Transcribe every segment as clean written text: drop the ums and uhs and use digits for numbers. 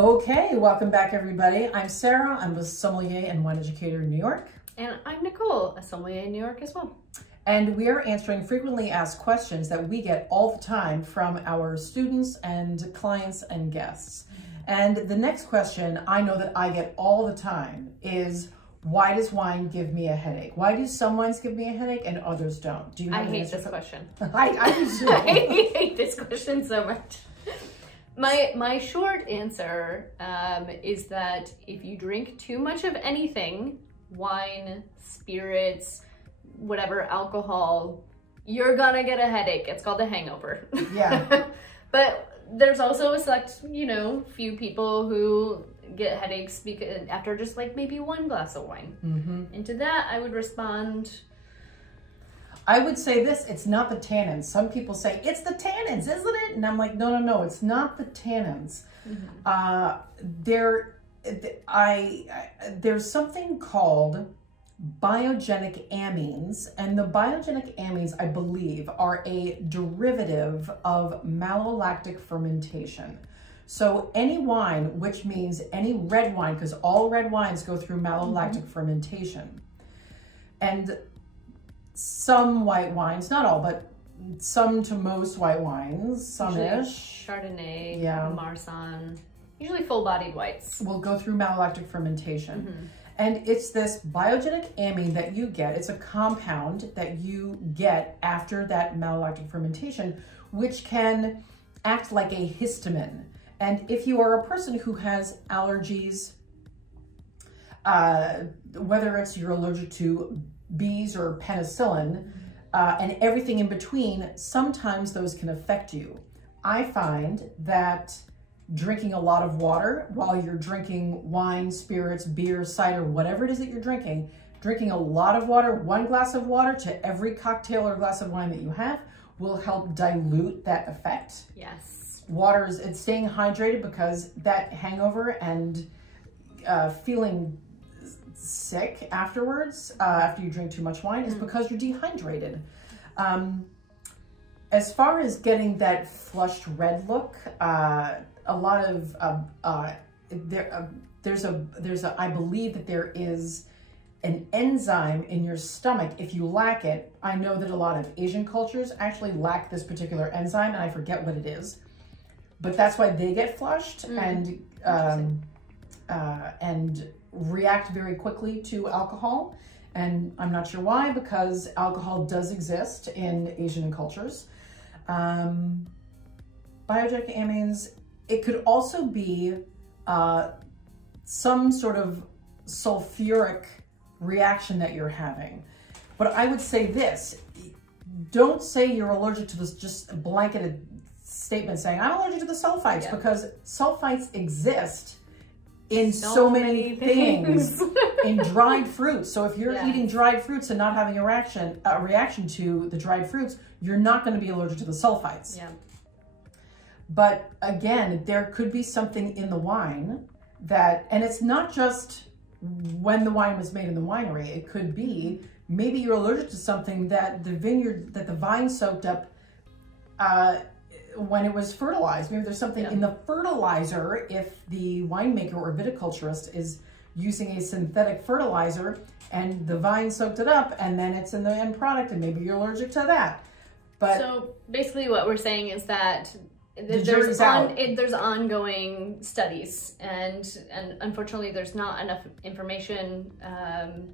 Okay, welcome back everybody. I'm Sarah, I'm a sommelier and wine educator in New York. And I'm Nicole, a sommelier in New York as well. And we are answering frequently asked questions that we get all the time from our students and clients and guests. And the next question I know that I get all the time is, why does wine give me a headache? Why do some wines give me a headache and others don't? Do you have I an hate answer this for question. I do too. I hate this question so much. My short answer is that if you drink too much of anything, wine, spirits, whatever, alcohol, you're gonna get a headache. It's called a hangover. Yeah. But there's also a select, few people who get headaches because after just like maybe one glass of wine. And to that, I would respond, I would say this, it's not the tannins. Some people say, it's the tannins, isn't it? And I'm like, no, it's not the tannins. There's something called biogenic amines, and the biogenic amines, I believe, are a derivative of malolactic fermentation. So any wine, which means any red wine, because all red wines go through malolactic fermentation, and some white wines, not all, but some to most white wines, some-ish. Chardonnay, yeah, Marsanne, usually full-bodied whites, will go through malolactic fermentation. And it's this biogenic amine that you get. It's a compound that you get after that malolactic fermentation, which can act like a histamine. And if you are a person who has allergies, whether it's you're allergic to bees or penicillin, and everything in between, sometimes those can affect you. I find that drinking a lot of water while you're drinking wine, spirits, beer, cider, whatever it is that you're drinking a lot of water, one glass of water to every cocktail or glass of wine that you have, will help dilute that effect. Yes. Water is, it's staying hydrated, because that hangover and feeling sick afterwards, after you drink too much wine, is because you're dehydrated. As far as getting that flushed red look, a lot of I believe that there is an enzyme in your stomach. If you lack it, I know that a lot of Asian cultures actually lack this particular enzyme, and I forget what it is, but that's why they get flushed and react very quickly to alcohol. And I'm not sure why, because alcohol does exist in Asian cultures. Biogenic amines, it could also be some sort of sulfuric reaction that you're having. But I would say this, don't say you're allergic to this just blanketed statement saying, I'm allergic to the sulphites, because sulphites exist in so many things. In dried fruits. So if you're eating dried fruits and not having a reaction to the dried fruits, you're not going to be allergic to the sulphites. Yeah. But again, there could be something in the wine that, and it's not just when the wine was made in the winery, it could be maybe you're allergic to something that the vine soaked up when it was fertilized. Maybe there's something in the fertilizer if the winemaker or viticulturist is using a synthetic fertilizer and the vine soaked it up, and then it's in the end product, and maybe you're allergic to that. But so basically what we're saying is that there's ongoing studies, and unfortunately there's not enough information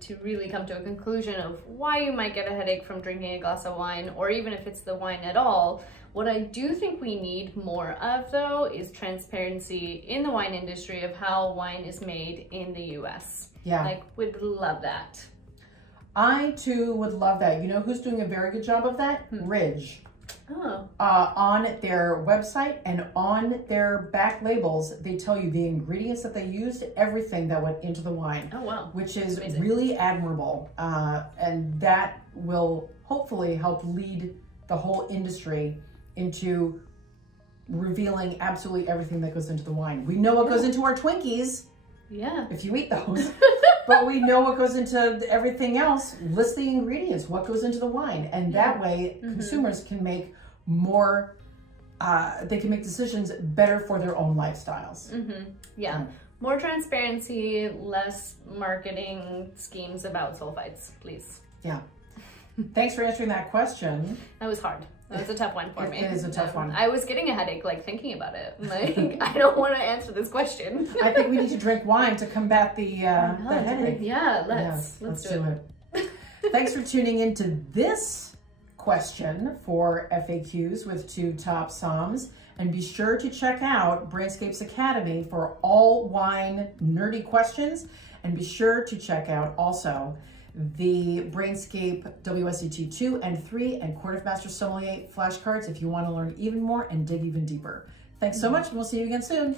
to really come to a conclusion of why you might get a headache from drinking a glass of wine, or even if it's the wine at all. What I do think we need more of, though, is transparency in the wine industry of how wine is made in the US. Yeah. Like, would love that. I too would love that. You know who's doing a very good job of that? Ridge. Oh. On their website and on their back labels, they tell you the ingredients that they used, everything that went into the wine. Oh, wow. Which is really admirable. And that will hopefully help lead the whole industry into revealing absolutely everything that goes into the wine. We know what goes into our Twinkies. Yeah. If you eat those. But we know what goes into everything else. List the ingredients, what goes into the wine. And that way consumers can make more they can make decisions better for their own lifestyles. Yeah. More transparency, less marketing schemes about sulfites, please. Yeah. Thanks for answering that question. That was hard. That was a tough one for me. It is a tough one. I was getting a headache, like, thinking about it. Like, I don't want to answer this question. I think we need to drink wine to combat the headache. Yeah, let's do it. Thanks for tuning into this question for FAQs with two top somms. And be sure to check out Brainscape's Academy for all wine nerdy questions. And be sure to check out also the Brainscape WSET 2 and 3 and Court of Master Sommelier flashcards if you want to learn even more and dig even deeper. Thanks so much, and we'll see you again soon.